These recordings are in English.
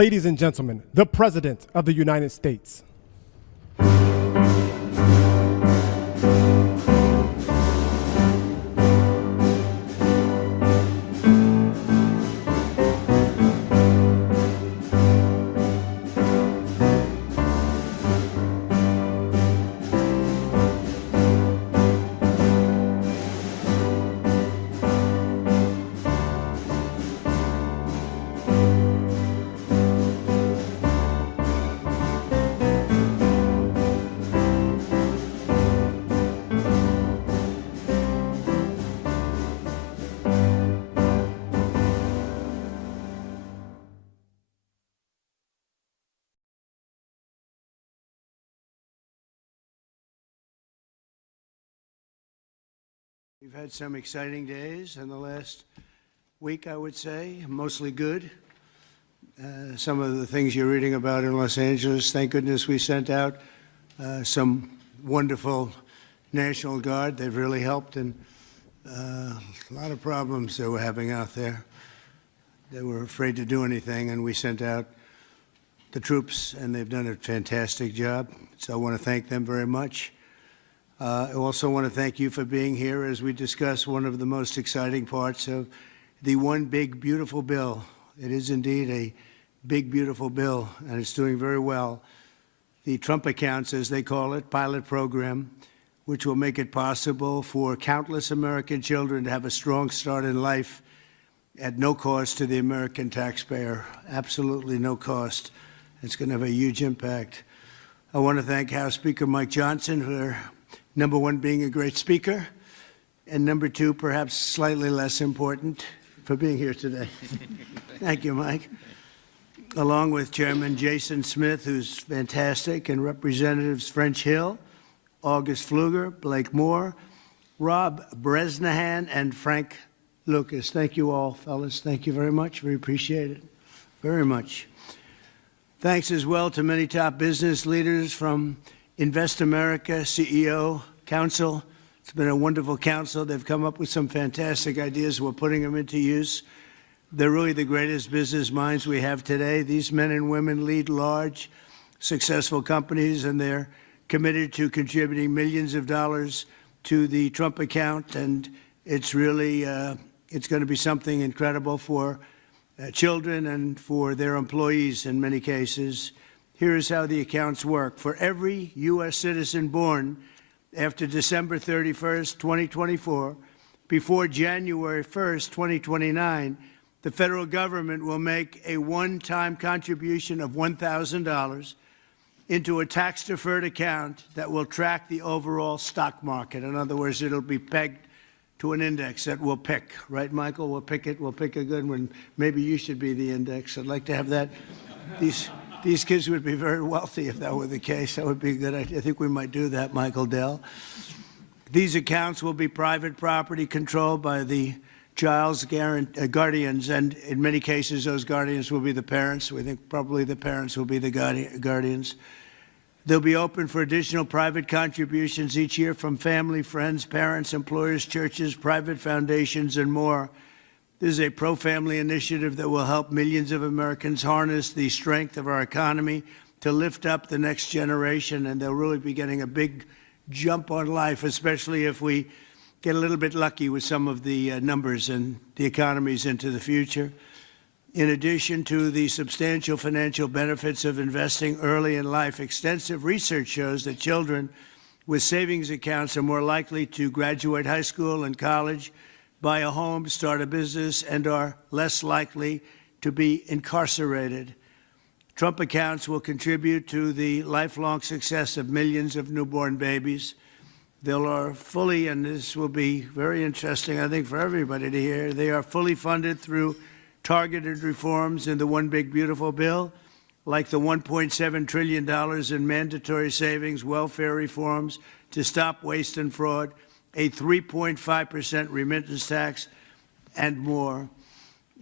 Ladies and gentlemen, the President of the United States. We've had some exciting days in the last week, I would say, mostly good. Some of the things you're reading about in Los Angeles, thank goodness we sent out some wonderful National Guard. They've really helped, and a lot of problems they were having out there. They were afraid to do anything, and we sent out the troops, and they've done a fantastic job. So I want to thank them very much. I also want to thank you for being here as we discuss one of the most exciting parts of the One Big Beautiful Bill. It is indeed a big, beautiful bill, and it's doing very well. The Trump Accounts, as they call it, pilot program, which will make it possible for countless American children to have a strong start in life at no cost to the American taxpayer, absolutely no cost. It's going to have a huge impact. I want to thank House Speaker Mike Johnson for number one, being a great speaker, and number two, perhaps slightly less important, for being here today. Thank you, Mike. Along with Chairman Jason Smith, who's fantastic, and Representatives French Hill, August Pfluger, Blake Moore, Rob Bresnahan, and Frank Lucas. Thank you all, fellas. Thank you very much. We appreciate it very much. Thanks as well to many top business leaders from Invest America, CEO, Council. It's been a wonderful council. They've come up with some fantastic ideas. We're putting them into use. They're really the greatest business minds we have today. These men and women lead large, successful companies, and they're committed to contributing millions of dollars to the Trump account. And it's really, it's going to be something incredible for children and for their employees in many cases. Here is how the accounts work. For every U.S. citizen born after December 31st, 2024, before January 1st, 2029, the federal government will make a one-time contribution of $1,000 into a tax-deferred account that will track the overall stock market. In other words, it'll be pegged to an index that we'll pick. Right, Michael? We'll pick it. We'll pick a good one. Maybe you should be the index. I'd like to have that. These kids would be very wealthy if that were the case. That would be a good idea. I think we might do that, Michael Dell. These accounts will be private property controlled by the child's guardians, and in many cases, those guardians will be the parents. We think probably the parents will be the guardians. They'll be open for additional private contributions each year from family, friends, parents, employers, churches, private foundations, and more. This is a pro-family initiative that will help millions of Americans harness the strength of our economy to lift up the next generation, and they'll really be getting a big jump on life, especially if we get a little bit lucky with some of the numbers and the economies into the future. In addition to the substantial financial benefits of investing early in life, extensive research shows that children with savings accounts are more likely to graduate high school and college, buy a home, start a business, and are less likely to be incarcerated. Trump accounts will contribute to the lifelong success of millions of newborn babies. They are fully, and this will be very interesting, I think, for everybody to hear, they are fully funded through targeted reforms in the One Big Beautiful Bill, like the $1.7 trillion in mandatory savings, welfare reforms to stop waste and fraud, a 3.5% remittance tax, and more.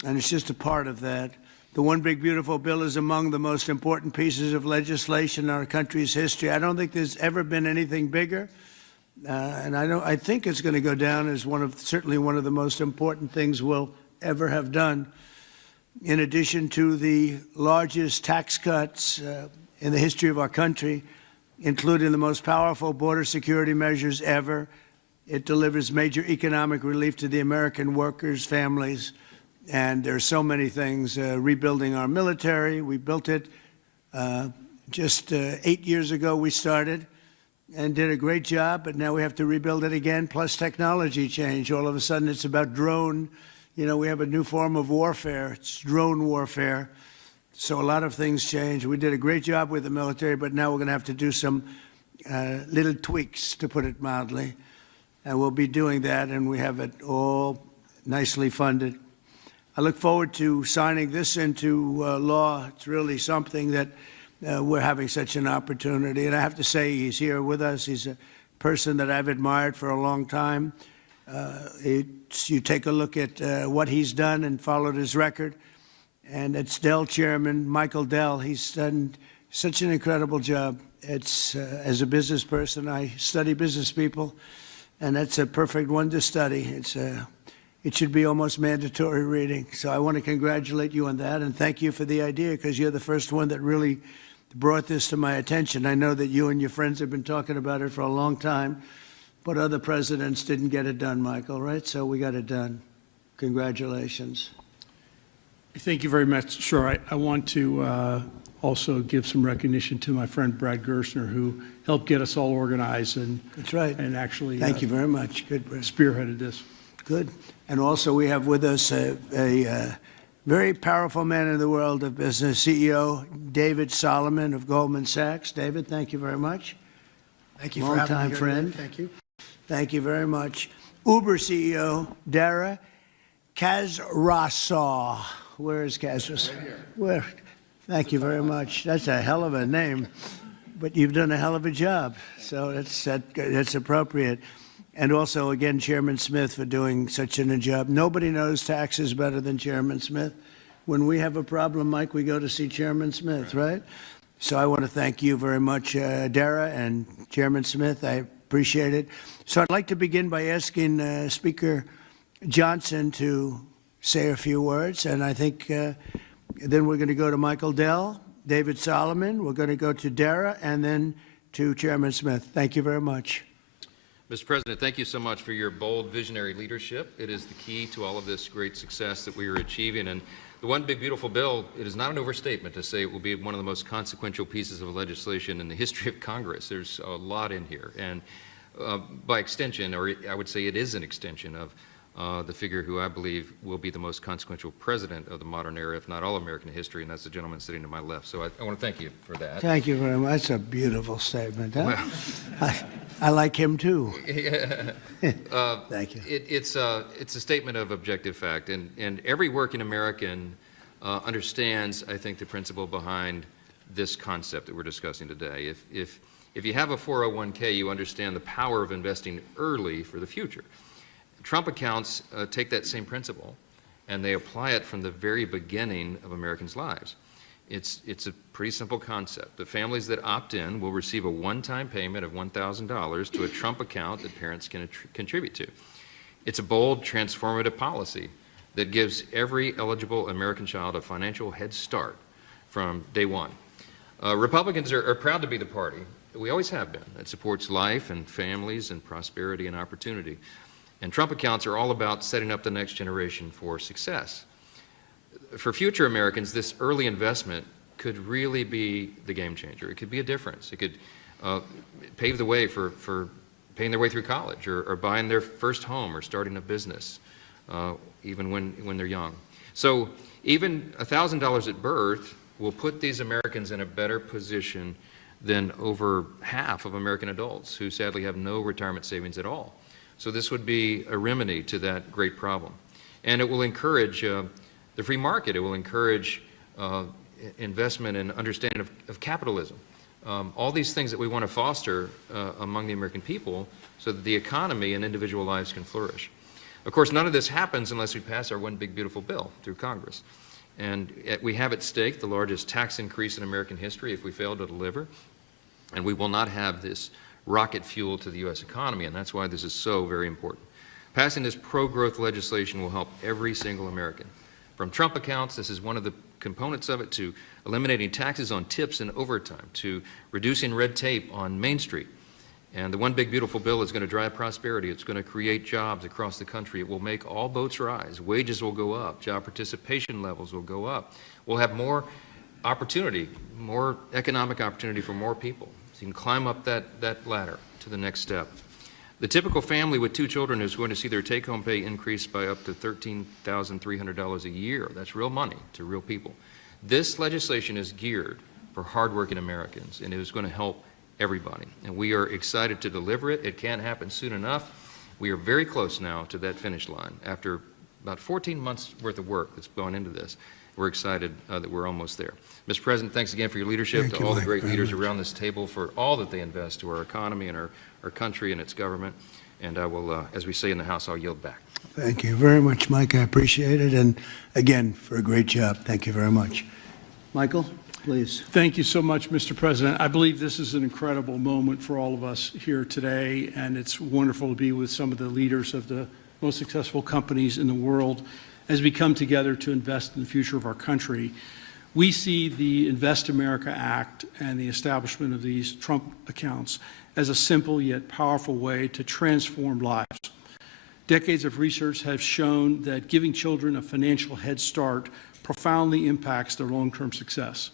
And it's just a part of that. The One Big Beautiful Bill is among the most important pieces of legislation in our country's history. I don't think there's ever been anything bigger. And I think it's going to go down as certainly one of the most important things we'll ever have done. in addition to the largest tax cuts in the history of our country, including the most powerful border security measures ever. It delivers major economic relief to the American workers' families. And there are so many things. Rebuilding our military, we built it just 8 years ago. We started and did a great job, but now we have to rebuild it again, plus technology change. All of a sudden, it's about drone. You know, we have a new form of warfare. It's drone warfare. So a lot of things change. We did a great job with the military, but now we're going to have to do some little tweaks, to put it mildly. And we'll be doing that, and we have it all nicely funded. I look forward to signing this into law. It's really something that we're having such an opportunity. And I have to say, he's here with us. He's a person that I've admired for a long time. You take a look at what he's done and followed his record. And it's Dell Chairman, Michael Dell. He's done such an incredible job. It's, as a business person, I study business people, and that's a perfect one to study. It should be almost mandatory reading. So I want to congratulate you on that, and thank you for the idea, because you're the first one that really brought this to my attention. I know that you and your friends have been talking about it for a long time, but other presidents didn't get it done, Michael, right? So we got it done. Congratulations. Thank you very much. Sure. I want to also give some recognition to my friend Brad Gerstner, who helped get us all organized and that's right. And actually thank you very much. Good, Brad. Spearheaded this. Good. And also we have with us a very powerful man in the world of business, CEO David Solomon of Goldman Sachs. David, thank you very much. Thank you for having me here today. Friend. Thank you. Thank you very much. Uber CEO Dara Khosrowshahi. Where is Khosrowshahi? Right here. Where? Thank you very much. That's a hell of a name, but you've done a hell of a job. So that's appropriate. And also, again, Chairman Smith for doing such a job. Nobody knows taxes better than Chairman Smith. When we have a problem, Mike, we go to see Chairman Smith, right? So I want to thank you very much, Dara and Chairman Smith. I appreciate it. So I'd like to begin by asking Speaker Johnson to say a few words, and I think then we're going to go to Michael Dell, David Solomon, we're going to go to Dara, and then to Chairman Smith. Thank you very much. Mr. President, thank you so much for your bold, visionary leadership. It is the key to all of this great success that we are achieving. And the One Big Beautiful Bill, it is not an overstatement to say it will be one of the most consequential pieces of legislation in the history of Congress. There's a lot in here. And by extension, or I would say it is an extension of the figure who I believe will be the most consequential president of the modern era, if not all American history, and that's the gentleman sitting to my left. So I want to thank you for that. Thank you very much. That's a beautiful statement. Huh? Well, I like him too. Thank you. It's a statement of objective fact, and every working American understands, I think, the principle behind this concept that we're discussing today. If you have a 401k, you understand the power of investing early for the future. Trump accounts take that same principle, and they apply it from the very beginning of Americans' lives. It's a pretty simple concept. The families that opt in will receive a one-time payment of $1,000 to a Trump account that parents can contribute to. It's a bold, transformative policy that gives every eligible American child a financial head start from day one. Republicans are proud to be the party. We always have been. It supports life and families and prosperity and opportunity. And Trump accounts are all about setting up the next generation for success. For future Americans, this early investment could really be the game changer. It could be a difference. It could pave the way for paying their way through college or buying their first home or starting a business, even when they're young. So even $1,000 at birth will put these Americans in a better position than over half of American adults who sadly have no retirement savings at all. So this would be a remedy to that great problem. And it will encourage the free market. It will encourage investment and understanding of capitalism. All these things that we want to foster among the American people so that the economy and individual lives can flourish. Of course, none of this happens unless we pass our One Big Beautiful Bill through Congress. And we have at stake the largest tax increase in American history if we fail to deliver. And we will not have this rocket fuel to the U.S. economy, and that's why this is so very important. Passing this pro-growth legislation will help every single American from Trump accounts, this is one of the components of it, to eliminating taxes on tips and overtime, to reducing red tape on Main Street. And the one big beautiful bill is going to drive prosperity. It's going to create jobs across the country. It will make all boats rise. Wages will go up. Job participation levels will go up. We'll have more opportunity, more economic opportunity for more people. So you can climb up that ladder to the next step. The typical family with 2 children is going to see their take-home pay increase by up to $13,300 a year. That's real money to real people. This legislation is geared for hardworking Americans, and it is going to help everybody. And we are excited to deliver it. It can't happen soon enough. We are very close now to that finish line. After about 14 months worth of work that's gone into this, we're excited that we're almost there. Mr. President, thanks again for your leadership, to all the great leaders around this table for all that they invest to our economy and our country and its government. And I will, as we say in the House, I'll yield back. Thank you very much, Mike. I appreciate it. And again, for a great job. Thank you very much. Michael, please. Thank you so much, Mr. President. I believe this is an incredible moment for all of us here today, and it's wonderful to be with some of the leaders of the most successful companies in the world as we come together to invest in the future of our country. We see the Invest America Act and the establishment of these Trump accounts as a simple yet powerful way to transform lives. Decades of research have shown that giving children a financial head start profoundly impacts their long-term success.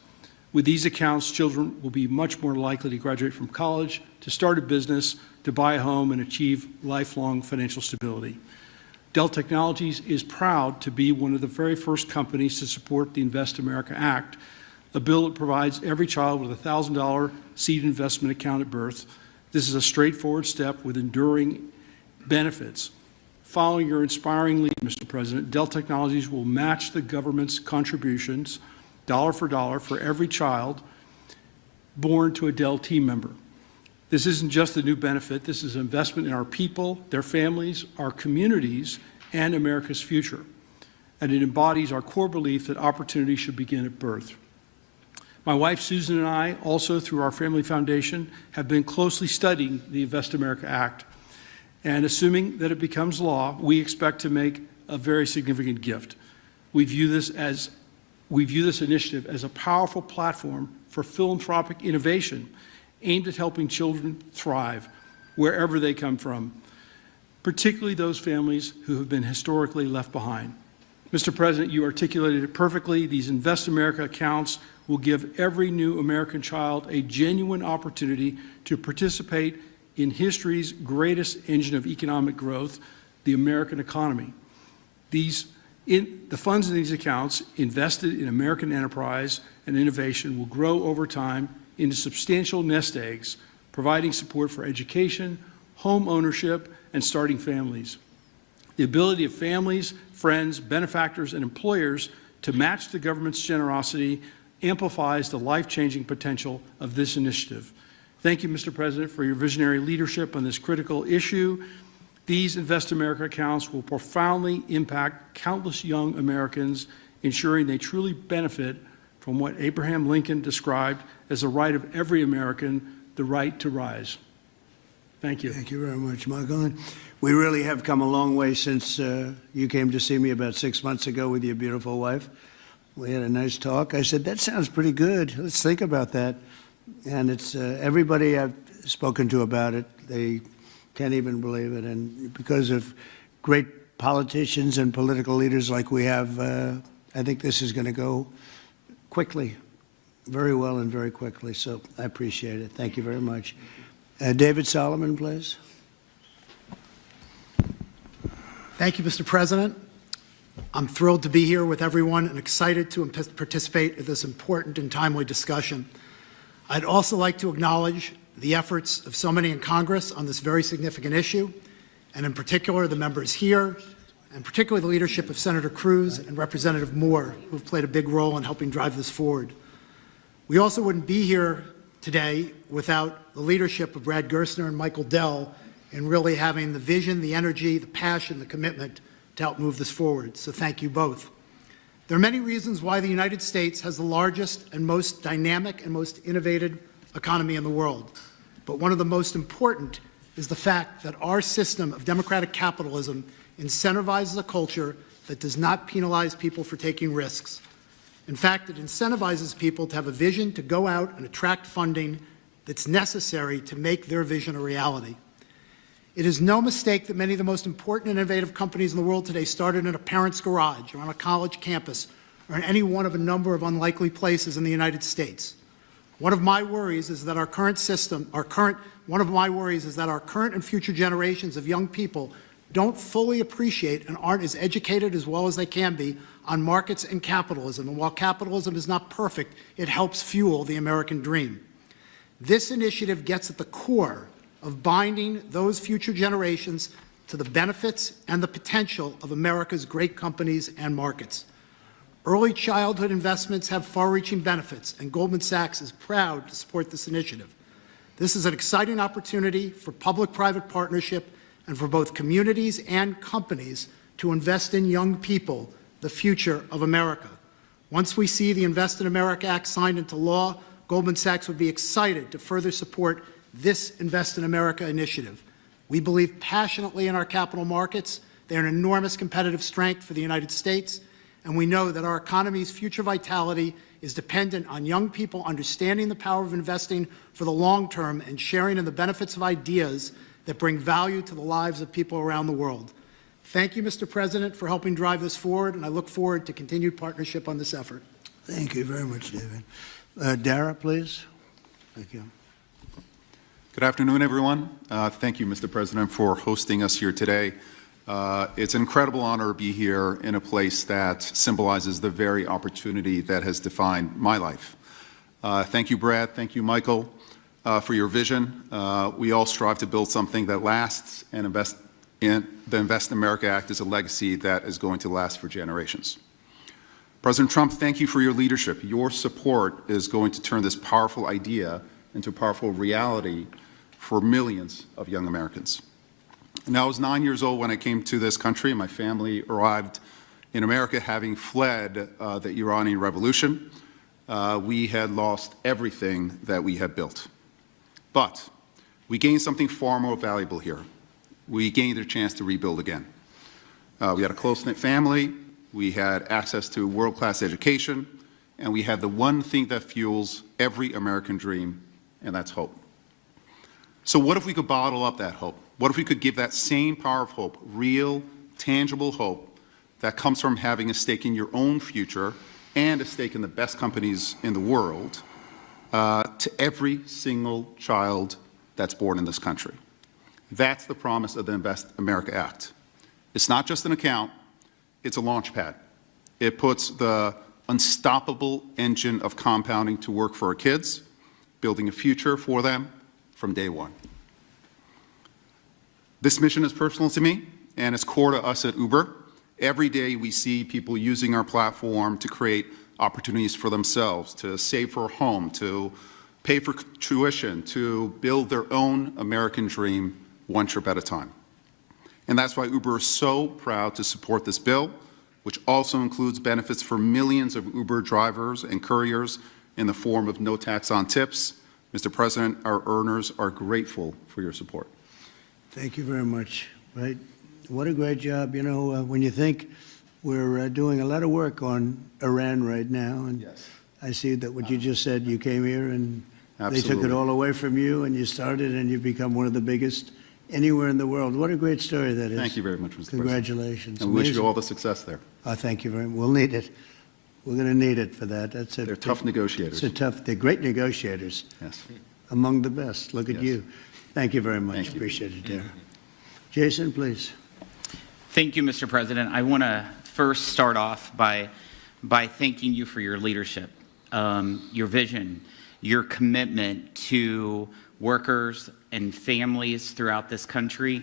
With these accounts, children will be much more likely to graduate from college, to start a business, to buy a home, and achieve lifelong financial stability. Dell Technologies is proud to be one of the very first companies to support the Invest America Act, a bill that provides every child with a $1,000 seed investment account at birth. This is a straightforward step with enduring benefits. Following your inspiring lead, Mr. President, Dell Technologies will match the government's contributions, dollar for every child born to a Dell team member. This isn't just a new benefit. This is an investment in our people, their families, our communities, and America's future. And it embodies our core belief that opportunity should begin at birth. My wife, Susan, and I, also through our family foundation, have been closely studying the Invest America Act. And assuming that it becomes law, we expect to make a very significant gift. We view this initiative as a powerful platform for philanthropic innovation aimed at helping children thrive wherever they come from, particularly those families who have been historically left behind. Mr. President, you articulated it perfectly. These Invest America accounts will give every new American child a genuine opportunity to participate in history's greatest engine of economic growth, the American economy. The funds in these accounts invested in American enterprise and innovation will grow over time into substantial nest eggs, providing support for education, home ownership, and starting families. The ability of families, friends, benefactors, and employers to match the government's generosity amplifies the life-changing potential of this initiative. Thank you, Mr. President, for your visionary leadership on this critical issue. These Invest America accounts will profoundly impact countless young Americans, ensuring they truly benefit from what Abraham Lincoln described as the right of every American, the right to rise. Thank you. Thank you very much, Michael. We really have come a long way since you came to see me about 6 months ago with your beautiful wife. We had a nice talk. I said, that sounds pretty good. Let's think about that. And it's everybody I've spoken to about it, they can't even believe it. And because of great politicians and political leaders like we have, I think this is going to go quickly, very well and very quickly. So I appreciate it. Thank you very much. David Solomon, please. Thank you, Mr. President. I'm thrilled to be here with everyone and excited to participate in this important and timely discussion. I'd also like to acknowledge the efforts of so many in Congress on this very significant issue, and in particular the members here, and particularly the leadership of Senator Cruz and Representative Moore, who have played a big role in helping drive this forward. We also wouldn't be here today without the leadership of Brad Gerstner and Michael Dell in really having the vision, the energy, the passion, the commitment to help move this forward. So thank you both. There are many reasons why the United States has the largest and most dynamic and most innovative economy in the world. But one of the most important is the fact that our system of democratic capitalism incentivizes a culture that does not penalize people for taking risks. In fact, it incentivizes people to have a vision to go out and attract funding that's necessary to make their vision a reality. It is no mistake that many of the most important and innovative companies in the world today started in a parent's garage or on a college campus or in any one of a number of unlikely places in the United States. One of my worries is that our current and future generations of young people don't fully appreciate and aren't as educated as well as they can be on markets and capitalism. And while capitalism is not perfect, it helps fuel the American dream. This initiative gets at the core of binding those future generations to the benefits and the potential of America's great companies and markets. Early childhood investments have far-reaching benefits, and Goldman Sachs is proud to support this initiative. This is an exciting opportunity for public-private partnership and for both communities and companies to invest in young people, the future of America. Once we see the Invest in America Act signed into law, Goldman Sachs would be excited to further support this Invest in America initiative. We believe passionately in our capital markets. They're an enormous competitive strength for the United States, and we know that our economy's future vitality is dependent on young people understanding the power of investing for the long term and sharing in the benefits of ideas that bring value to the lives of people around the world. Thank you, Mr. President, for helping drive this forward, and I look forward to continued partnership on this effort. Thank you very much, David. Dara, please. Thank you. Good afternoon, everyone. Thank you, Mr. President, for hosting us here today. It's an incredible honor to be here in a place that symbolizes the very opportunity that has defined my life. Thank you, Brad. Thank you, Michael, for your vision. We all strive to build something that lasts, and the Invest in America Act is a legacy that is going to last for generations. President Trump, thank you for your leadership. Your support is going to turn this powerful idea into a powerful reality for millions of young Americans. And I was 9 years old when I came to this country. My family arrived in America having fled the Iranian Revolution. We had lost everything that we had built. But we gained something far more valuable here. We gained a chance to rebuild again. We had a close-knit family, we had access to world-class education, and we had the one thing that fuels every American dream, and that's hope. So what if we could bottle up that hope? What if we could give that same power of hope, real, tangible hope, that comes from having a stake in your own future and a stake in the best companies in the world, to every single child that's born in this country? That's the promise of the Invest America Act. It's not just an account, it's a launch pad. It puts the unstoppable engine of compounding to work for our kids, building a future for them from day one. This mission is personal to me, and it's core to us at Uber. Every day we see people using our platform to create opportunities for themselves, to save for a home, to pay for tuition, to build their own American dream one trip at a time. And that's why Uber is so proud to support this bill, which also includes benefits for millions of Uber drivers and couriers in the form of no tax on tips. Mr. President, our earners are grateful for your support. Thank you very much. Right? What a great job. You know, when you think we're doing a lot of work on Iran right now, and Yes. I see that what you just said, you came here and Absolutely. they took it all away from you, and you started, and you've become one of the biggest anywhere in the world. What a great story that is. Thank you very much, Mr. President. Congratulations. And we wish you Amazing. all the success there. Thank you very much. We'll need it. We're going to need it for that. That's it. They're tough negotiators. They're great negotiators. Yes. Among the best. Look at Yes. you. Thank you very much. Thank you. Appreciate it, Darren. Jason, please. Thank you, Mr. President. I want to first start off by thanking you for your leadership, your vision, your commitment to workers and families throughout this country.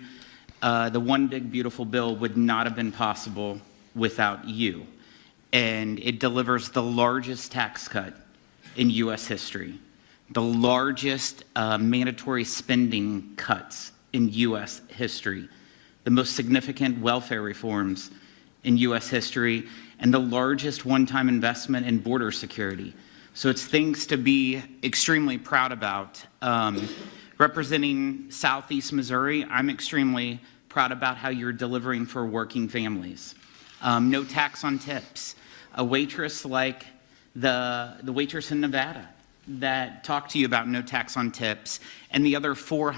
The One Big Beautiful Bill would not have been possible without you. And it delivers the largest tax cut in U.S. history, the largest mandatory spending cuts in U.S. history, the most significant welfare reforms in U.S. history, and the largest one-time investment in border security. So it's things to be extremely proud about. Representing Southeast Missouri, I'm extremely proud about how you're delivering for working families. no tax on tips. A waitress like the waitress in Nevada that talked to you about no tax on tips, and the other 4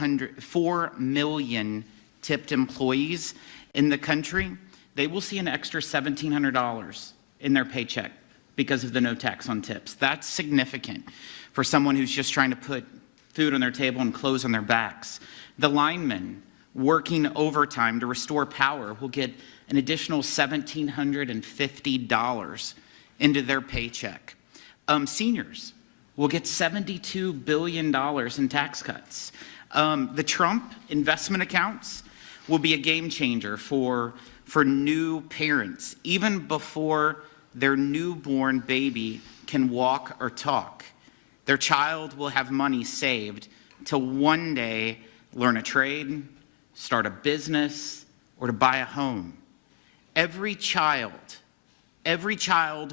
million tipped employees in the country, they will see an extra $1,700 in their paycheck because of the no tax on tips. That's significant for someone who's just trying to put food on their table and clothes on their backs. The linemen working overtime to restore power will get an additional $1,750 into their paycheck. Seniors will get $72 billion in tax cuts. The Trump investment accounts will be a game changer for new parents, even before their newborn baby can walk or talk. Their child will have money saved to one day learn a trade, start a business, or to buy a home. Every child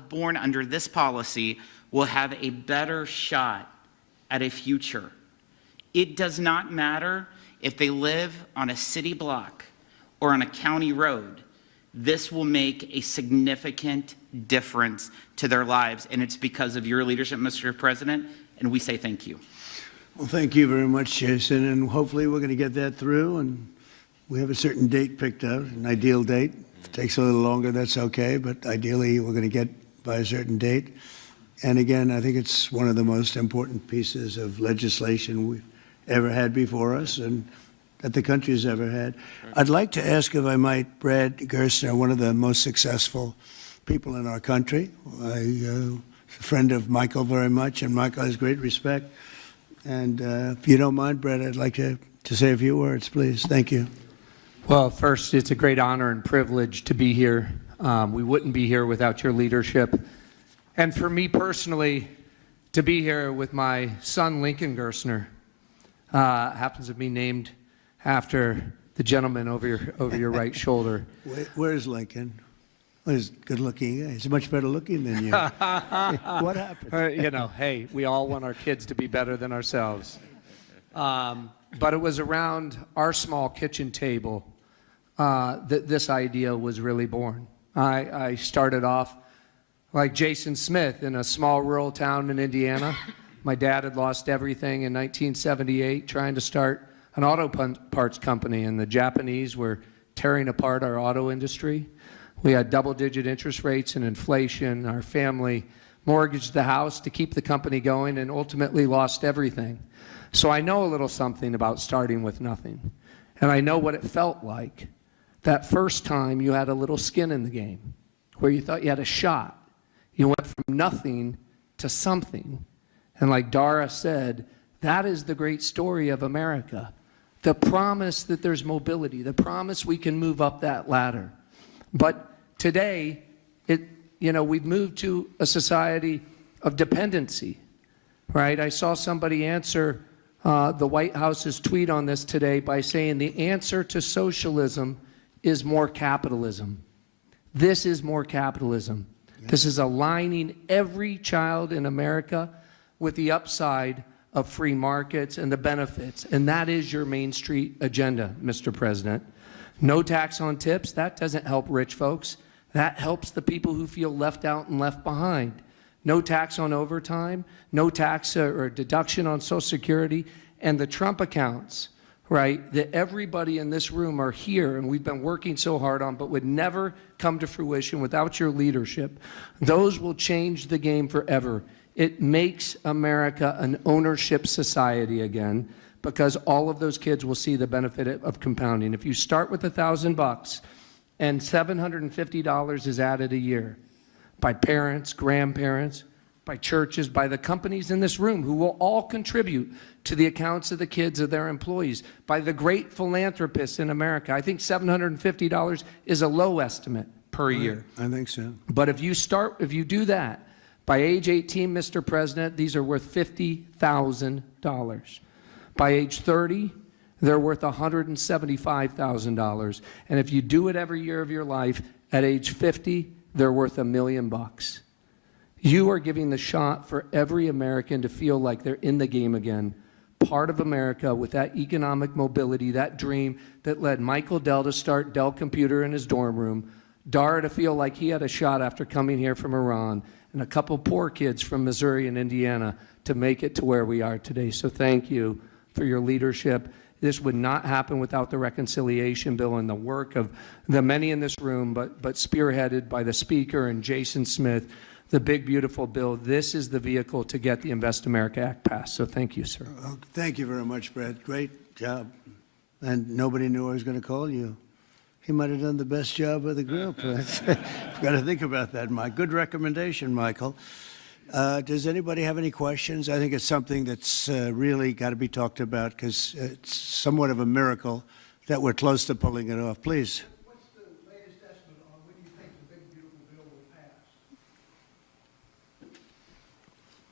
born under this policy will have a better shot at a future. It does not matter if they live on a city block or on a county road. This will make a significant difference to their lives, and it's because of your leadership, Mr. President, and we say thank you. Well, thank you very much, Jason, and hopefully we're going to get that through, and we have a certain date picked out, an ideal date. If it takes a little longer, that's okay, but ideally we're going to get by a certain date. And again, I think it's one of the most important pieces of legislation we've ever had before us and that the country has ever had. I'd like to ask, if I might, Brad Gerstner, one of the most successful people in our country. I'm a friend of Michael very much, and Michael has great respect. And if you don't mind, Brad, I'd like to say a few words, please. Thank you. Well, first, it's a great honor and privilege to be here. We wouldn't be here without your leadership. And for me personally, to be here with my son, Lincoln Gerstner, happens to be named after the gentleman over your right shoulder. Where's Lincoln? Well, he's good looking. He's much better looking than you. What happened? You know, hey, we all want our kids to be better than ourselves. But it was around our small kitchen table that this idea was really born. I started off like Jason Smith in a small rural town in Indiana. My dad had lost everything in 1978 trying to start an auto parts company, and the Japanese were tearing apart our auto industry. We had double-digit interest rates and inflation. Our family mortgaged the house to keep the company going and ultimately lost everything. So I know a little something about starting with nothing. And I know what it felt like that first time you had a little skin in the game, where you thought you had a shot. You went from nothing to something. And like Dara said, that is the great story of America. The promise that there's mobility, the promise we can move up that ladder. But today, we've moved to a society of dependency, right? I saw somebody answer the White House's tweet on this today by saying the answer to socialism is more capitalism. This is more capitalism. Yeah. This is aligning every child in America with the upside of free markets and the benefits. And that is your Main Street agenda, Mr. President. No tax on tips, that doesn't help rich folks. That helps the people who feel left out and left behind. No tax on overtime, no tax or deduction on Social Security, and the Trump accounts, right, that everybody in this room are here and we've been working so hard on, but would never come to fruition without your leadership. Those will change the game forever. It makes America an ownership society again, because all of those kids will see the benefit of compounding. If you start with $1,000 and $750 is added a year by parents, grandparents, by churches, by the companies in this room who will all contribute to the accounts of the kids of their employees, by the great philanthropists in America. I think $750 is a low estimate per year. I think so. But if you do that, by age 18, Mr. President, these are worth $50,000. By age 30, they're worth $175,000. And if you do it every year of your life, at age 50, they're worth $1 million. You are giving the shot for every American to feel like they're in the game again, part of America with that economic mobility, that dream that led Michael Dell to start Dell Computer in his dorm room, Dara to feel like he had a shot after coming here from Iran, and a couple poor kids from Missouri and Indiana to make it to where we are today. So thank you for your leadership. This would not happen without the reconciliation bill and the work of the many in this room, but spearheaded by the Speaker and Jason Smith, the big, beautiful bill. This is the vehicle to get the Invest America Act passed. So thank you, sir. Well, thank you very much, Brett. Great job. And nobody knew I was going to call you. He might have done the best job of the group. Got to think about that, Mike. Good recommendation, Michael. Does anybody have any questions? I think it's something that's really got to be talked about because it's somewhat of a miracle that we're close to pulling it off. Please. What's the latest estimate on when you think the big, beautiful bill will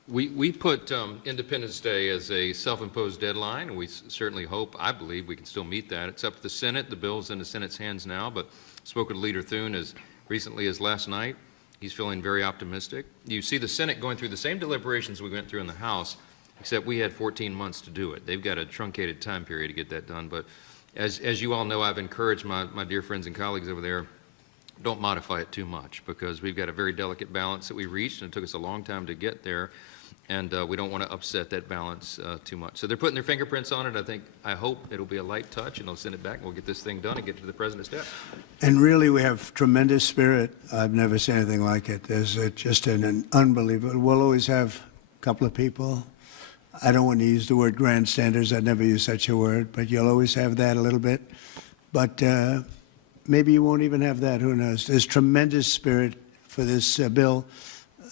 pass? We put Independence Day as a self-imposed deadline, and we certainly hope, I believe, we can still meet that. It's up to the Senate. The bill's in the Senate's hands now, but spoke with Leader Thune as recently as last night. He's feeling very optimistic. You see the Senate going through the same deliberations we went through in the House, except we had 14 months to do it. They've got a truncated time period to get that done. But as you all know, I've encouraged my dear friends and colleagues over there, don't modify it too much, because we've got a very delicate balance that we reached, and it took us a long time to get there. And we don't want to upset that balance too much. So they're putting their fingerprints on it. I hope it'll be a light touch, and they'll send it back, and we'll get this thing done and get to the President's desk. And really, we have tremendous spirit. I've never seen anything like it. There's just an unbelievable. We'll always have a couple of people. I don't want to use the word grandstanders. I'd never use such a word, but you'll always have that a little bit. But maybe you won't even have that. Who knows? There's tremendous spirit for this bill.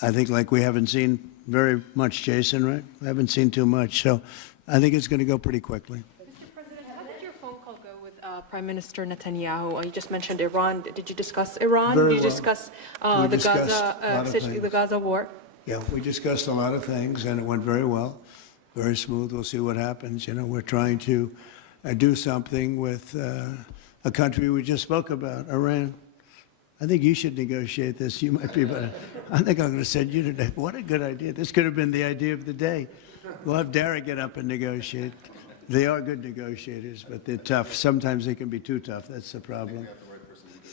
I think like we haven't seen very much, Jason, right? We haven't seen too much. So I think it's going to go pretty quickly. Mr. President, how did your phone call go with Prime Minister Netanyahu? You just mentioned Iran. Did you discuss Iran? Very Did you well. discuss We the discussed a lot of Gaza things. the Gaza war? Yeah, we discussed a lot of things, and it went very well, very smooth. We'll see what happens. You know, we're trying to do something with a country we just spoke about, Iran. I think you should negotiate this. You might be better. I think I'm going to send you today. What a good idea. This could have been the idea of the day. We'll have Dara get up and negotiate. They are good negotiators, but they're tough. Sometimes they can be too tough. That's the problem.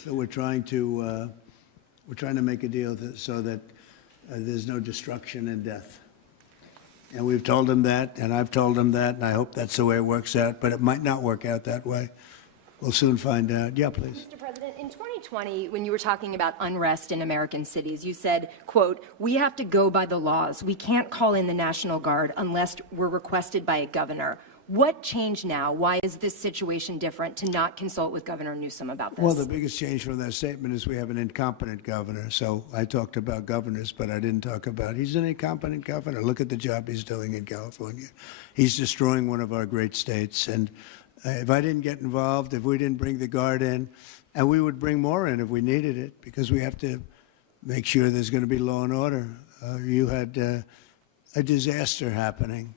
So we're trying to make a deal so that there's no destruction and death. And we've told them that, and I've told them that, and I hope that's the way it works out. But it might not work out that way. We'll soon find out. Yeah, please. Mr. President, in 2020, when you were talking about unrest in American cities, you said, quote, "We have to go by the laws. We can't call in the National Guard unless we're requested by a governor." What changed now? Why is this situation different to not consult with Governor Newsom about this? Well, the biggest change from that statement is we have an incompetent governor. So I talked about governors, but I didn't talk about he's an incompetent governor. Look at the job he's doing in California. He's destroying one of our great states. And if I didn't get involved, if we didn't bring the Guard in, and we would bring more in if we needed it, because we have to make sure there's going to be law and order. You had a disaster happening.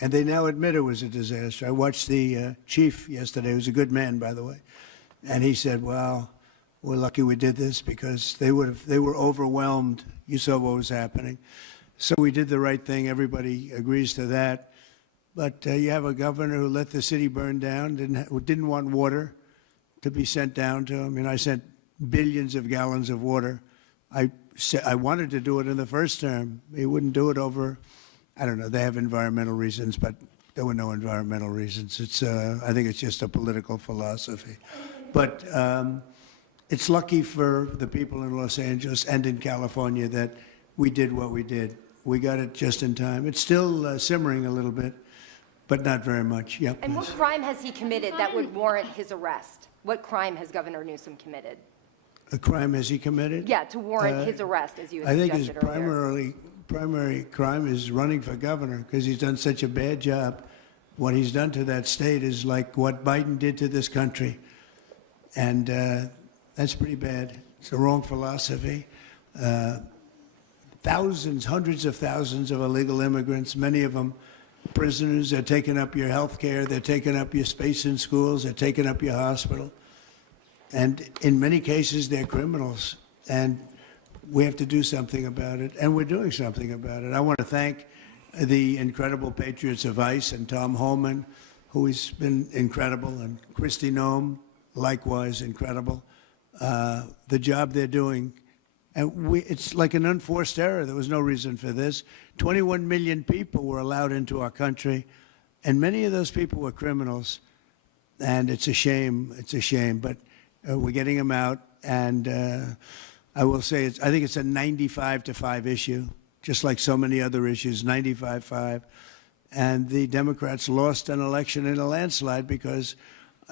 And they now admit it was a disaster. I watched the chief yesterday, who's a good man, by the way, and he said, well, we're lucky we did this because they were overwhelmed. You saw what was happening. So we did the right thing. Everybody agrees to that. But you have a governor who let the city burn down, didn't want water to be sent down to him. I sent billions of gallons of water. I wanted to do it in the first term. He wouldn't do it over, I don't know, they have environmental reasons, but there were no environmental reasons. I think it's just a political philosophy. But it's lucky for the people in Los Angeles and in California that we did what we did. We got it just in time. It's still simmering a little bit, but not very much. Yeah, and what please. crime has he committed that would warrant his arrest? What crime has Governor Newsom committed? A crime has he committed? Yeah, to warrant his arrest, as you had I think his suggested earlier. primary crime is running for governor because he's done such a bad job. What he's done to that state is like what Biden did to this country. And that's pretty bad. It's the wrong philosophy. Thousands, hundreds of thousands of illegal immigrants, many of them prisoners. They're taking up your health care. They're taking up your space in schools. They're taking up your hospital. And in many cases, they're criminals. And we have to do something about it. And we're doing something about it. I want to thank the incredible patriots of ICE and Tom Holman, who has been incredible, and Kristi Noem, likewise incredible. the job they're doing. And it's like an unforced error. There was no reason for this. 21 million people were allowed into our country, and many of those people were criminals. And it's a shame. It's a shame. But we're getting them out. And I will say, I think it's a 95-5 issue, just like so many other issues, 95-5. And the Democrats lost an election in a landslide because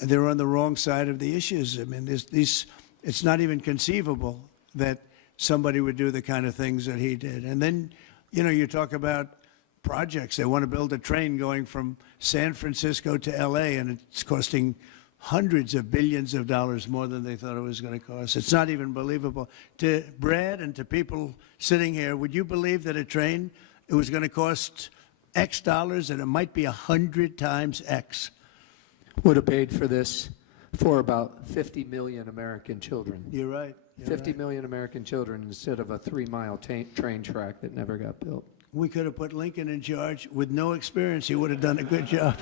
they're on the wrong side of the issues. I mean, it's not even conceivable that somebody would do the kind of things that he did. And then, you know, you talk about projects. They want to build a train going from San Francisco to L.A., and it's costing hundreds of billions of dollars more than they thought it was going to cost. It's not even believable. To Brad and to people sitting here, would you believe that a train, it was going to cost X dollars and it might be 100 times X? Would have paid for this for about 50 million American children. You're right. 50 million American children instead of a 3-mile train track that never got built. We could have put Lincoln in charge with no experience. He would have done a good job.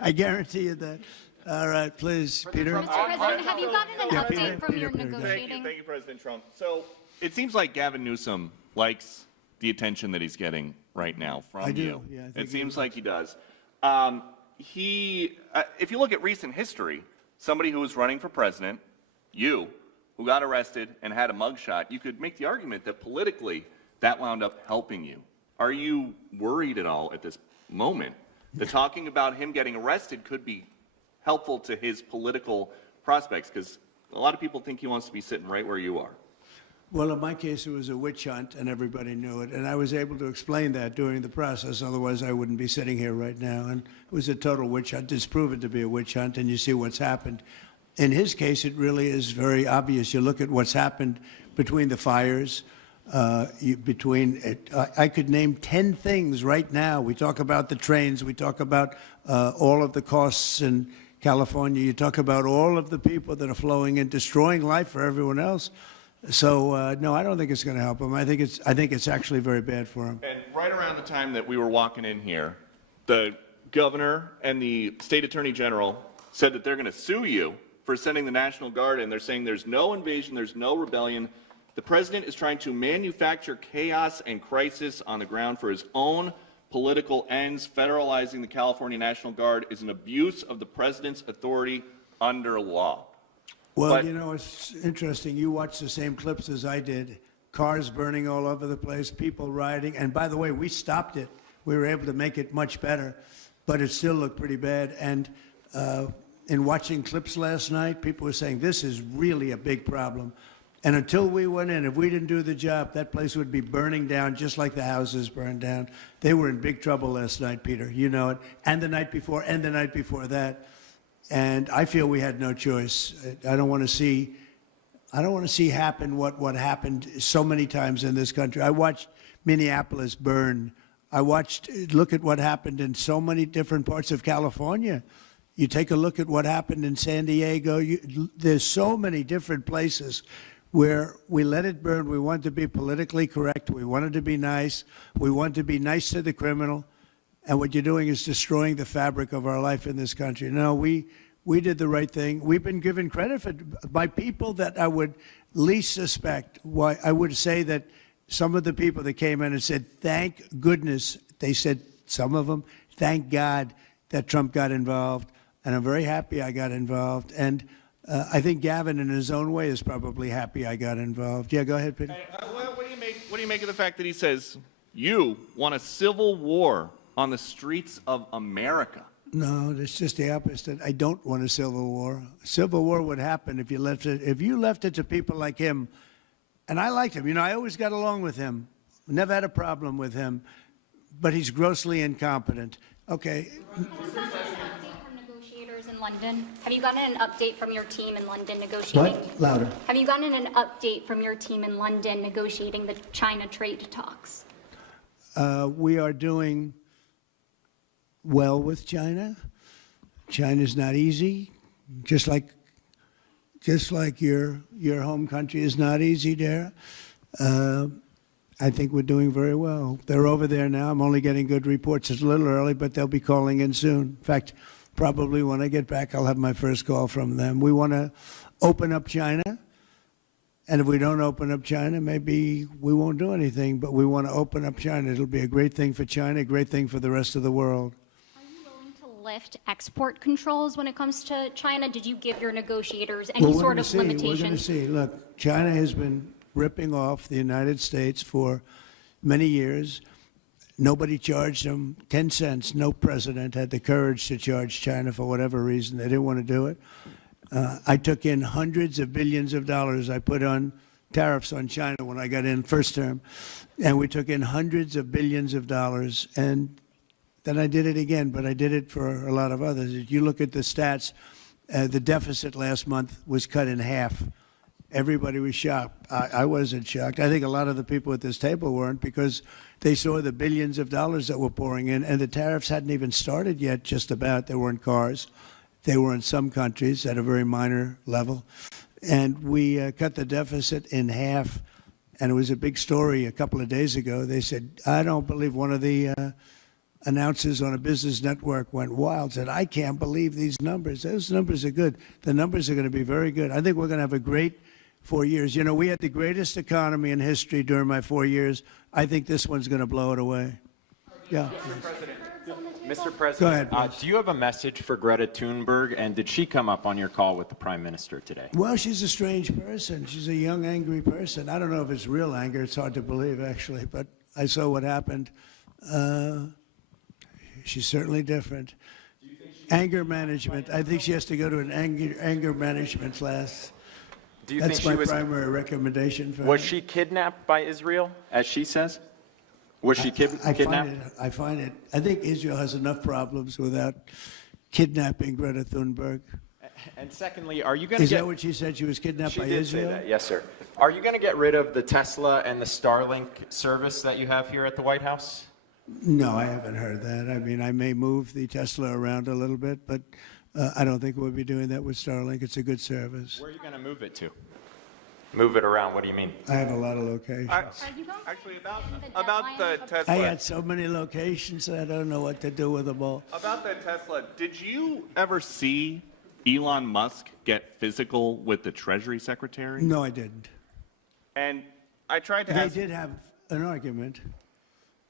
I guarantee you that. All right, please, Peter. Mr. President, have you gotten an update from your negotiating? Thank you, President Trump. So it seems like Gavin Newsom likes the attention that he's getting right now from you. Yeah, it seems like he does. If you look at recent history, somebody who was running for president, you, who got arrested and had a mugshot, you could make the argument that politically that wound up helping you. Are you worried at all at this moment that talking about him getting arrested could be helpful to his political prospects? Because a lot of people think he wants to be sitting right where you are. Well, in my case, it was a witch hunt, and everybody knew it. And I was able to explain that during the process. Otherwise, I wouldn't be sitting here right now. And it was a total witch hunt. It's proven to be a witch hunt, and you see what's happened. In his case, it really is very obvious. You look at what's happened between the fires, I could name 10 things right now. We talk about the trains. We talk about all of the costs in California. You talk about all of the people that are flowing and destroying life for everyone else. So no, I don't think it's going to help him. I think it's actually very bad for him. And right around the time that we were walking in here, the governor and the state attorney general said that they're going to sue you for sending the National Guard in. They're saying there's no invasion, there's no rebellion. The president is trying to manufacture chaos and crisis on the ground for his own political ends. Federalizing the California National Guard is an abuse of the president's authority under law. Well, you know, it's interesting. You watched the same clips as I did. Cars burning all over the place, people rioting. And by the way, we stopped it. We were able to make it much better, but it still looked pretty bad. And in watching clips last night, people were saying this is really a big problem. And until we went in, if we didn't do the job, that place would be burning down just like the houses burned down. They were in big trouble last night, Peter. You know it. And the night before, and the night before that. And I feel we had no choice. I don't want to see happen what happened so many times in this country. I watched Minneapolis burn. Look at what happened in so many different parts of California. You take a look at what happened in San Diego. There's so many different places where we let it burn. We want to be politically correct. We wanted to be nice. We want to be nice to the criminal. And what you're doing is destroying the fabric of our life in this country. No, we did the right thing. We've been given credit by people that I would least suspect. Why I would say that some of the people that came in and said, thank goodness, they said, some of them, thank God that Trump got involved. And I'm very happy I got involved. And I think Gavin, in his own way, is probably happy I got involved. Yeah, go ahead, Peter. What do you make of the fact that he says you want a civil war on the streets of America? No, it's just the opposite. I don't want a civil war. A civil war would happen if you left it to people like him. And I liked him. You know, I always got along with him. Never had a problem with him. But he's grossly incompetent. Okay. In London. Have you gotten an update from your team in London negotiating? What? Louder. Have you gotten an update from your team in London negotiating the China trade talks? We are doing well with China. China's not easy, just like your home country is not easy there. I think we're doing very well. They're over there now. I'm only getting good reports. It's a little early, but they'll be calling in soon. In fact, probably when I get back, I'll have my first call from them. We want to open up China. And if we don't open up China, maybe we won't do anything, but we want to open up China. It'll be a great thing for China, a great thing for the rest of the world. Are you willing to lift export controls when it comes to China? Did you give your negotiators any sort of limitations? We're going to see. Look, China has been ripping off the United States for many years. Nobody charged them 10 cents. No president had the courage to charge China for whatever reason. They didn't want to do it. I took in hundreds of billions of dollars. I put on tariffs on China when I got in first term, and we took in hundreds of billions of dollars. And then I did it again, but I did it for a lot of others. If you look at the stats, the deficit last month was cut in half. Everybody was shocked. I wasn't shocked. I think a lot of the people at this table weren't, because they saw the billions of dollars that were pouring in, and the tariffs hadn't even started yet, just about. They weren't cars. They were in some countries at a very minor level. And we cut the deficit in half, and it was a big story a couple of days ago. They said, I don't believe, one of the announcers on a business network went wild, said, I can't believe these numbers. Those numbers are good. The numbers are going to be very good. I think we're going to have a great 4 years. You know, we had the greatest economy in history during my 4 years. I think this one's going to blow it away. Yeah. Mr. President, Go ahead, do you have a message for Greta Thunberg, and did she come up on your call with the Prime Minister today? Well, she's a strange person. She's a young, angry person. I don't know if it's real anger. It's hard to believe, actually, but I saw what happened. She's certainly different. Anger management. I think she has to go to an anger management class. Do you That's think she my was primary recommendation for her. Was she kidnapped by Israel, as she says? Was she kidnapped? I find it. I think Israel has enough problems without kidnapping Greta Thunberg. And secondly, are you going to Is get... that what she said? She was kidnapped by She did Israel? say that, yes, sir. Are you going to get rid of the Tesla and the Starlink service that you have here at the White House? No, I haven't heard that. I mean, I may move the Tesla around a little bit, but I don't think we'll be doing that with Starlink. It's a good service. Where are you going to move it to? Move it around, what do you mean? I have a lot of locations. Actually, about the Tesla. I had so many locations, I don't know what to do with them all. About the Tesla, did you ever see Elon Musk get physical with the Treasury Secretary? No, I didn't. And I tried to They ask... did have an argument,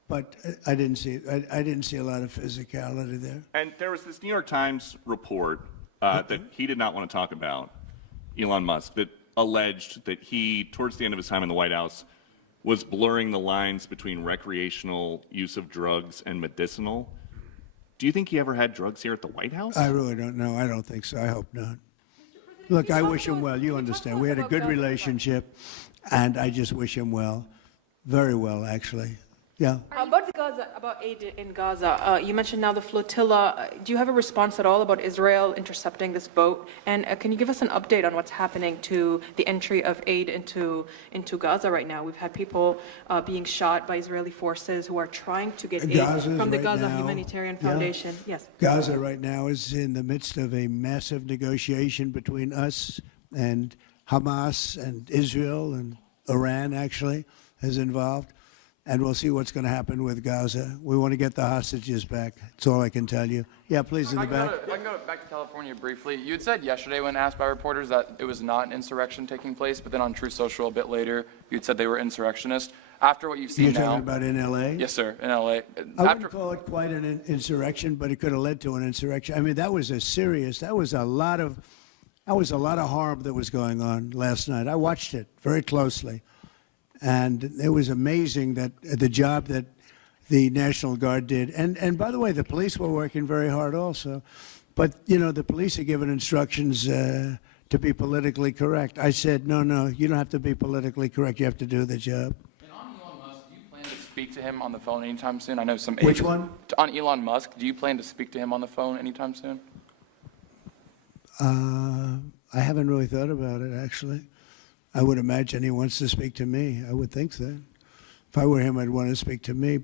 but I didn't see I didn't see a lot of physicality there. And there was this New York Times report that he did not want to talk about, Elon Musk, that alleged that he, towards the end of his time in the White House, was blurring the lines between recreational use of drugs and medicinal. Do you think he ever had drugs here at the White House? I really don't know. I don't think so. I hope not. Look, I wish him well. You understand. We had a good relationship, and I just wish him well. Very well, actually. Yeah. About Gaza, about aid in Gaza, you mentioned now the flotilla. Do you have a response at all about Israel intercepting this boat? And can you give us an update on what's happening to the entry of aid into Gaza right now? We've had people being shot by Israeli forces who are trying to get aid from the Gaza Humanitarian Foundation. Yes. Gaza right now is in the midst of a massive negotiation between us and Hamas and Israel, and Iran actually is involved. And we'll see what's going to happen with Gaza. We want to get the hostages back. That's all I can tell you. Yeah, please, in the back. I can go back to California briefly. You had said yesterday when asked by reporters that it was not an insurrection taking place, but then on Truth Social a bit later, you'd said they were insurrectionists. After what you've seen now... You're talking about in L.A.? Yes, sir, in L.A. I wouldn't call it quite an insurrection, but it could have led to an insurrection. I mean, that was a lot of harm that was going on last night. I watched it very closely. And it was amazing that the job that the National Guard did. And by the way, the police were working very hard also. But, you know, the police are given instructions to be politically correct. I said, no, you don't have to be politically correct. You have to do the job. And on Elon Musk, do you plan to speak to him on the phone anytime soon? I know some... Which one? On Elon Musk, do you plan to speak to him on the phone anytime soon? I haven't really thought about it, actually. I would imagine he wants to speak to me. I would think that. If I were him, I'd want to speak to me.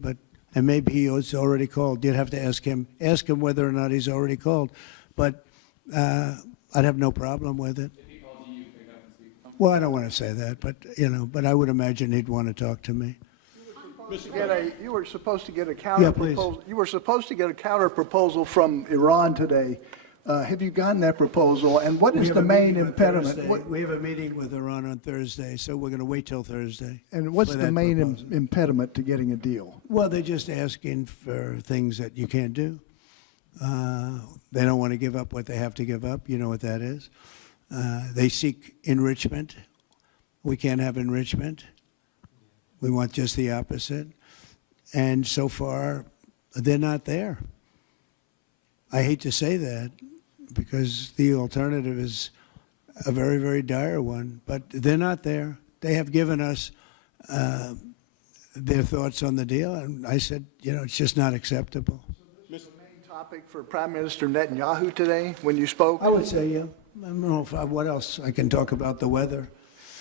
And maybe he's already called. You'd have to ask him whether or not he's already called. But I'd have no problem with it. If he calls you, pick up and speak to him? Well, I don't want to say that, but I would imagine he'd want to talk to me. You were supposed to get a counter proposal. You were supposed to get a counter proposal from Iran today, Have you gotten that proposal, and what is the main impediment? We have a meeting with Iran on Thursday, so we're going to wait till Thursday. And what's for the that main proposal. impediment to getting a deal? Well, they're just asking for things that you can't do. They don't want to give up what they have to give up. You know what that is. They seek enrichment. We can't have enrichment. We want just the opposite. And so far, they're not there. I hate to say that because the alternative is a very, very dire one, but they're not there. They have given us their thoughts on the deal, and I said, you know, it's just not acceptable. This is the main topic for Prime Minister Netanyahu today when you spoke? I would say, yeah. I don't know what else I can talk about the weather.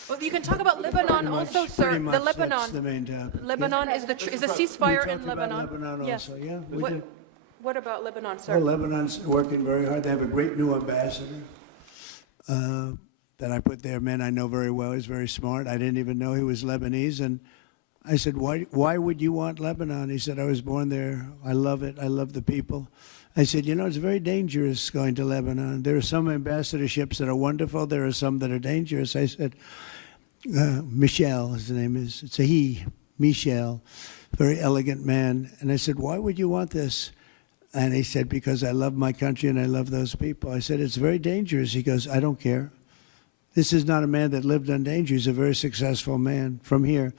Well, you can talk about Lebanon also, sir. Pretty much The Lebanon. That's the main topic. Lebanon is a ceasefire in Lebanon. Lebanon Yes. also, yeah. What about Lebanon, sir? Well, Lebanon's working very hard. They have a great new ambassador that I put there. Man, I know very well. He's very smart. I didn't even know he was Lebanese. And I said, why would you want Lebanon? He said, I was born there. I love it. I love the people. I said, you know, it's very dangerous going to Lebanon. There are some ambassadorships that are wonderful. There are some that are dangerous. I said, Michel, his name is. It's a he, Michel, very elegant man. And I said, why would you want this? And he said, because I love my country and I love those people. I said, it's very dangerous. He goes, I don't care. This is not a man that lived on danger. He's a very successful man from here.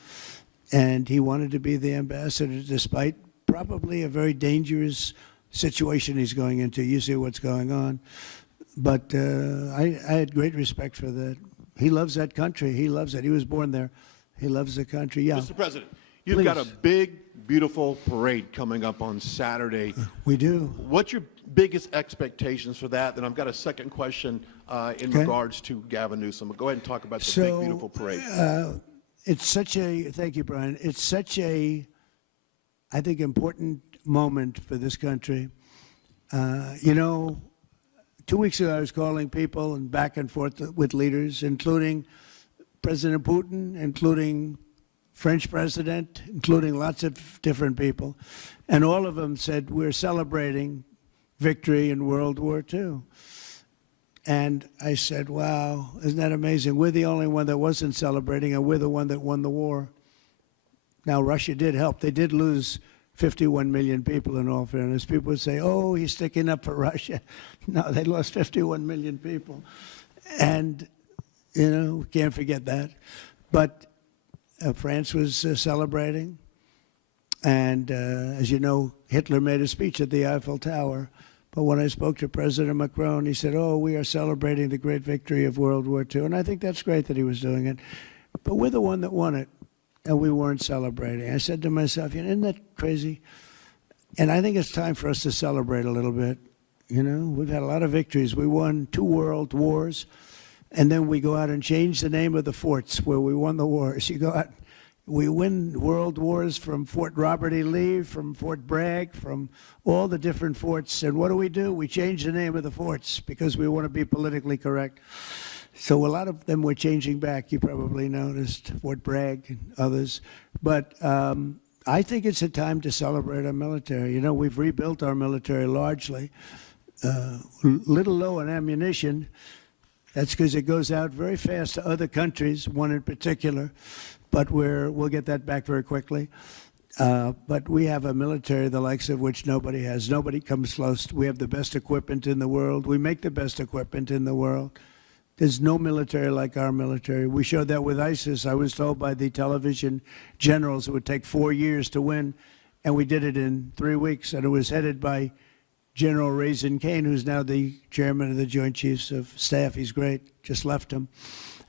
And he wanted to be the ambassador despite probably a very dangerous situation he's going into. You see what's going on. But I had great respect for that. He loves that country. He loves it. He was born there. He loves the country. Yeah. Mr. President, you've got a big, beautiful parade coming up on Saturday. We do. What's your biggest expectations for that? Then I've got a second question in regards to Gavin Newsom. But go ahead and talk about the big, beautiful parade. It's such a, thank you, Brian. It's such a, I think, important moment for this country. You know, 2 weeks ago I was calling people and back and forth with leaders, including President Putin, including French president, including lots of different people. And all of them said, we're celebrating victory in World War II. And I said, wow, isn't that amazing? We're the only one that wasn't celebrating, and we're the one that won the war. Now, Russia did help. They did lose 51 million people, in all fairness. People would say, oh, he's sticking up for Russia. No, they lost 51 million people. And, you know, we can't forget that. But France was celebrating. And, as you know, Hitler made a speech at the Eiffel Tower. But when I spoke to President Macron, he said, oh, we are celebrating the great victory of World War II. And I think that's great that he was doing it. But we're the one that won it, and we weren't celebrating. I said to myself, you know, isn't that crazy? And I think it's time for us to celebrate a little bit. You know, we've had a lot of victories. We won 2 world wars, and then we go out and change the name of the forts where we won the wars. You go out, we win world wars from Fort Robert E. Lee, from Fort Bragg, from all the different forts. And what do? We change the name of the forts because we want to be politically correct. So a lot of them were changing back. You probably noticed Fort Bragg and others. But I think it's a time to celebrate our military. You know, we've rebuilt our military largely. Little low on ammunition. That's because it goes out very fast to other countries, one in particular. But we'll get that back very quickly. But we have a military the likes of which nobody has. Nobody comes close. We have the best equipment in the world. We make the best equipment in the world. There's no military like our military. We showed that with ISIS. I was told by the television generals it would take 4 years to win, and we did it in 3 weeks. And it was headed by General Raisin Kane, who's now the chairman of the Joint Chiefs of Staff. He's great. Just left him.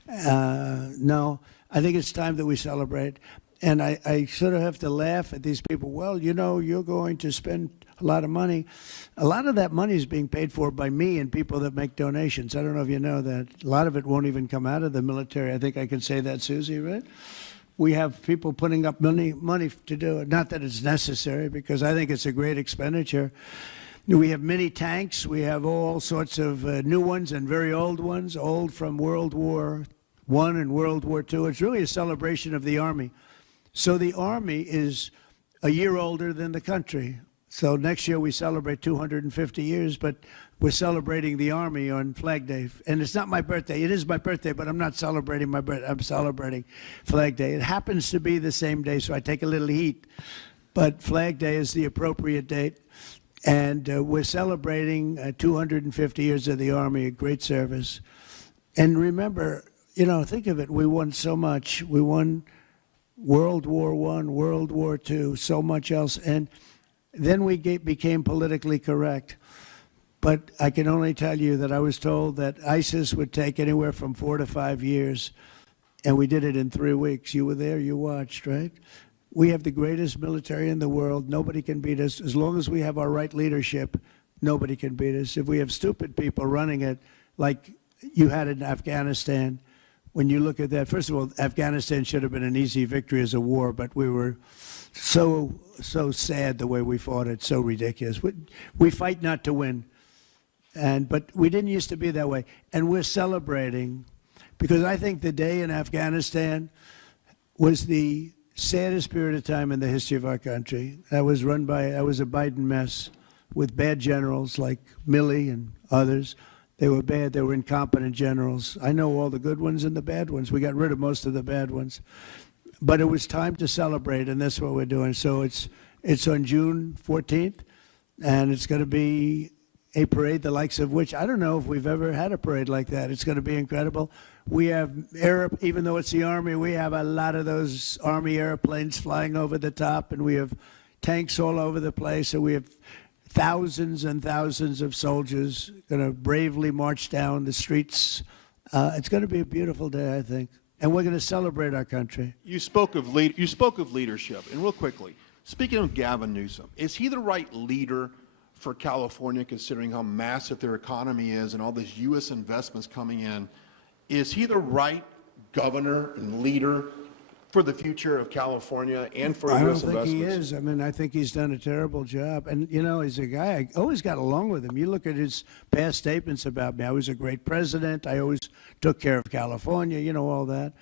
No, I think it's time that we celebrate. And I sort of have to laugh at these people. Well, you know, you're going to spend a lot of money. A lot of that money is being paid for by me and people that make donations. I don't know if you know that. A lot of it won't even come out of the military. I think I can say that, Susie, right? We have people putting up money to do it. Not that it's necessary, because I think it's a great expenditure. We have many tanks. We have all sorts of new ones and very old ones, old from World War I and World War II. It's really a celebration of the Army. So the Army is a year older than the country. So next year we celebrate 250 years, but we're celebrating the Army on Flag Day. And it's not my birthday. It is my birthday, but I'm not celebrating my birthday. I'm celebrating Flag Day. It happens to be the same day, so I take a little heat. But Flag Day is the appropriate date. And we're celebrating 250 years of the Army, a great service. And remember, you know, think of it. We won so much. We won World War I, World War II, so much else. And then we became politically correct. But I can only tell you that I was told that ISIS would take anywhere from 4 to 5 years, and we did it in 3 weeks. You were there, you watched, right? We have the greatest military in the world. Nobody can beat us. As long as we have our right leadership, nobody can beat us. If we have stupid people running it, like you had in Afghanistan, when you look at that, first of all, Afghanistan should have been an easy victory as a war, but we were so sad the way we fought it, so ridiculous. We fight not to win. But we didn't used to be that way. And we're celebrating because I think the day in Afghanistan was the saddest period of time in the history of our country. That was a Biden mess with bad generals like Milley and others. They were bad. They were incompetent generals. I know all the good ones and the bad ones. We got rid of most of the bad ones. But it was time to celebrate, and that's what we're doing. So it's on June 14th, and it's going to be a parade the likes of which I don't know if we've ever had a parade like that. It's going to be incredible. We have even though it's the Army, we have a lot of those Army airplanes flying over the top, and we have tanks all over the place, and we have thousands and thousands of soldiers going to bravely march down the streets. It's going to be a beautiful day, I think, and we're going to celebrate our country. You spoke of leadership, and real quickly, speaking of Gavin Newsom, is he the right leader for California, considering how massive their economy is and all these U.S. investments coming in? Is he the right governor and leader for the future of California and for U.S. investments? I don't think he is. I mean, I think he's done a terrible job. And, you know, he's a guy, I always got along with him. You look at his past statements about me. I was a great president. I always took care of California, you know, all that.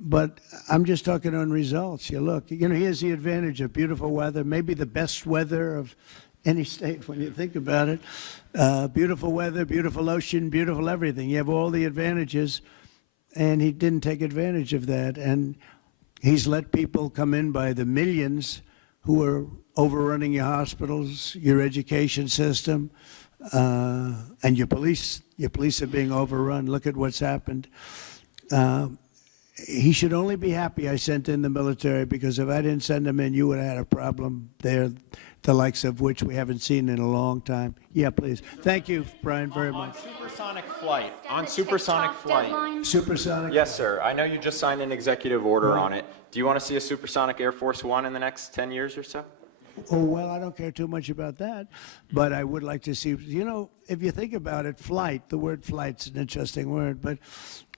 But I'm just talking on results. You look, you know, he has the advantage of beautiful weather, maybe the best weather of any state when you think about it. Beautiful weather, beautiful ocean, beautiful everything. You have all the advantages, and he didn't take advantage of that. And he's let people come in by the millions who are overrunning your hospitals, your education system, and your police. Your police are being overrun. Look at what's happened. He should only be happy I sent in the military, because if I didn't send them in, you would have had a problem there, the likes of which we haven't seen in a long time. Yeah, please. Thank you, Brian, very much. Supersonic flight. Supersonic? Yes, sir. I know you just signed an executive order on it. Do you want to see a supersonic Air Force One in the next 10 years or so? Oh, well, I don't care too much about that, but I would like to see, you know, if you think about it, flight, the word flight's an interesting word, but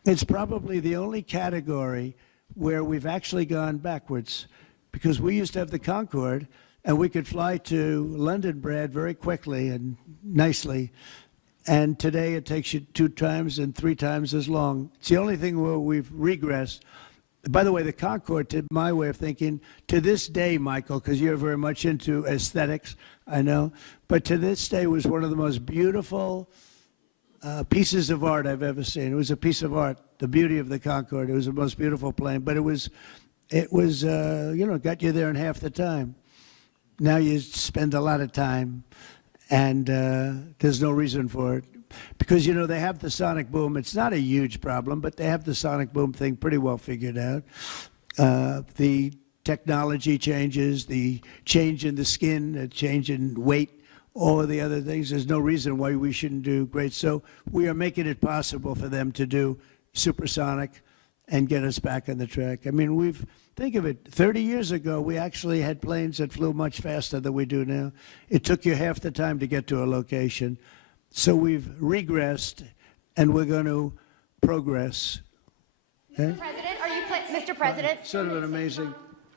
it's probably the only category where we've actually gone backwards, because we used to have the Concorde, and we could fly to London, Brad, very quickly and nicely. And today it takes you 2 times and 3 times as long. It's the only thing where we've regressed. By the way, the Concorde, to my way of thinking, to this day, Michael, because you're very much into aesthetics, I know, but to this day was one of the most beautiful pieces of art I've ever seen. It was a piece of art, the beauty of the Concorde. It was the most beautiful plane, but it was you know, got you there in half the time. Now you spend a lot of time, and there's no reason for it. Because, you know, they have the sonic boom. It's not a huge problem, but they have the sonic boom thing pretty well figured out. The technology changes, the change in the skin, the change in weight, all of the other things. There's no reason why we shouldn't do great. So we are making it possible for them to do supersonic and get us back on the track. I mean, think of it, 30 years ago, we actually had planes that flew much faster than we do now. It took you half the time to get to a location. So we've regressed, and we're going to progress. Mr. President, are you Mr. President? Sort of an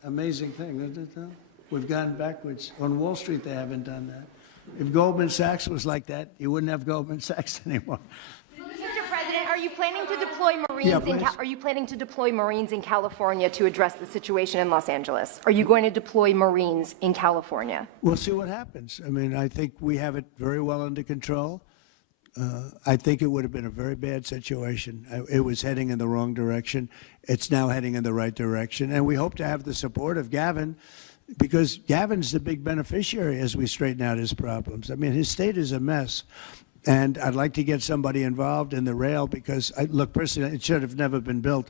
amazing thing, isn't it? We've gone backwards. On Wall Street, they haven't done that. If Goldman Sachs was like that, you wouldn't have Goldman Sachs anymore. Mr. President, are you planning to deploy Marines? Are you planning to deploy Marines in California to address the situation in Los Angeles? Are you going to deploy Marines in California? We'll see what happens. I mean, I think we have it very well under control. I think it would have been a very bad situation. It was heading in the wrong direction. It's now heading in the right direction. And we hope to have the support of Gavin, because Gavin's the big beneficiary as we straighten out his problems. I mean, his state is a mess. And I'd like to get somebody involved in the rail because, look, personally, it should have never been built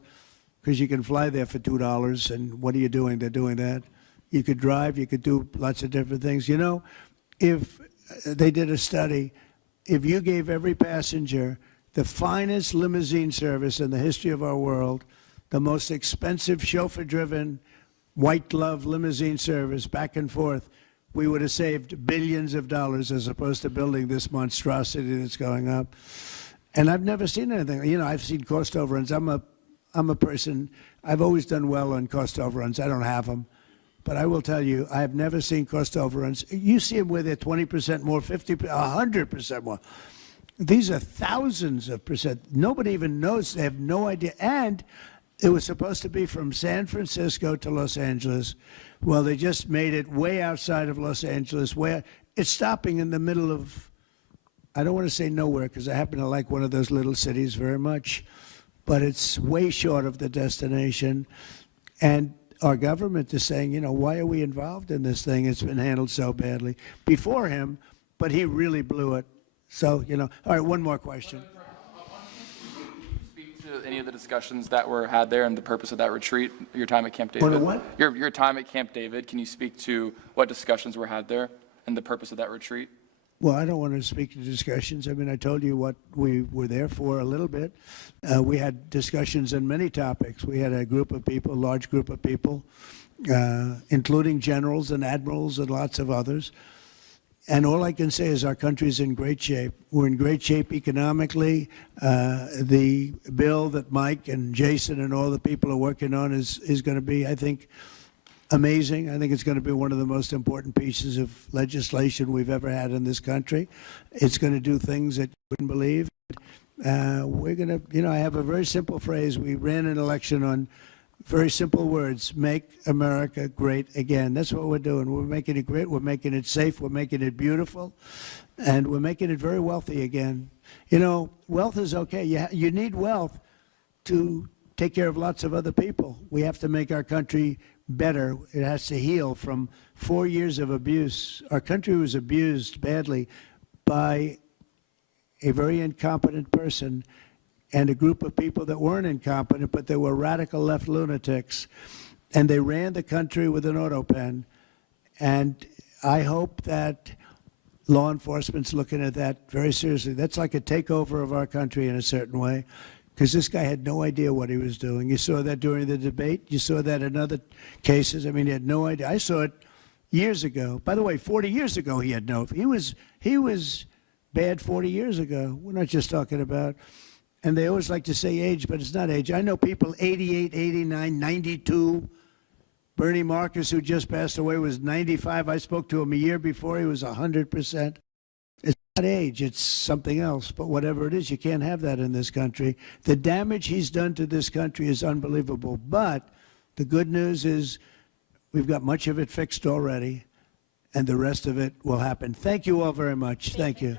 because you can fly there for $2. And what are you doing? They're doing that. You could drive. You could do lots of different things. You know, if they did a study, if you gave every passenger the finest limousine service in the history of our world, the most expensive chauffeur-driven, white-glove limousine service back and forth, we would have saved billions of dollars as opposed to building this monstrosity that's going up. And I've never seen anything. You know, I've seen cost overruns. I'm a person, I've always done well on cost overruns. I don't have them. But I will tell you, I have never seen cost overruns. You see them where they're 20% more, 50%, 100% more. These are thousands of percent. Nobody even knows. They have no idea. And it was supposed to be from San Francisco to Los Angeles. Well, they just made it way outside of Los Angeles. Where it's stopping in the middle of, I don't want to say nowhere because I happen to like one of those little cities very much, but it's way short of the destination. And our government is saying, you know, why are we involved in this thing? It's been handled so badly before him, but he really blew it. So, you know, all right, one more question. Speak to any of the discussions that were had there and the purpose of that retreat, your time at Camp David. What? Your time at Camp David, can you speak to what discussions were had there and the purpose of that retreat? Well, I don't want to speak to discussions. I mean, I told you what we were there for a little bit. We had discussions on many topics. We had a group of people, a large group of people, including generals and admirals and lots of others. And all I can say is our country's in great shape. We're in great shape economically. The bill that Mike and Jason and all the people are working on is going to be, I think, amazing. I think it's going to be one of the most important pieces of legislation we've ever had in this country. It's going to do things that you wouldn't believe. We're going to, you know, I have a very simple phrase. We ran an election on very simple words: make America great again. That's what we're doing. We're making it great. We're making it safe. We're making it beautiful. And we're making it very wealthy again. You know, wealth is okay. You need wealth to take care of lots of other people. We have to make our country better. It has to heal from 4 years of abuse. Our country was abused badly by a very incompetent person and a group of people that weren't incompetent, but they were radical left lunatics. And they ran the country with an auto pen. And I hope that law enforcement's looking at that very seriously. That's like a takeover of our country in a certain way, because this guy had no idea what he was doing. You saw that during the debate. You saw that in other cases. I mean, he had no idea. I saw it years ago. By the way, 40 years ago, he had no. He was bad 40 years ago. We're not just talking about. And they always like to say age, but it's not age. I know people 88, 89, 92. Bernie Marcus, who just passed away, was 95. I spoke to him a year before. He was 100%. It's not age. It's something else. But whatever it is, you can't have that in this country. The damage he's done to this country is unbelievable. But the good news is we've got much of it fixed already, and the rest of it will happen. Thank you all very much. Thank you.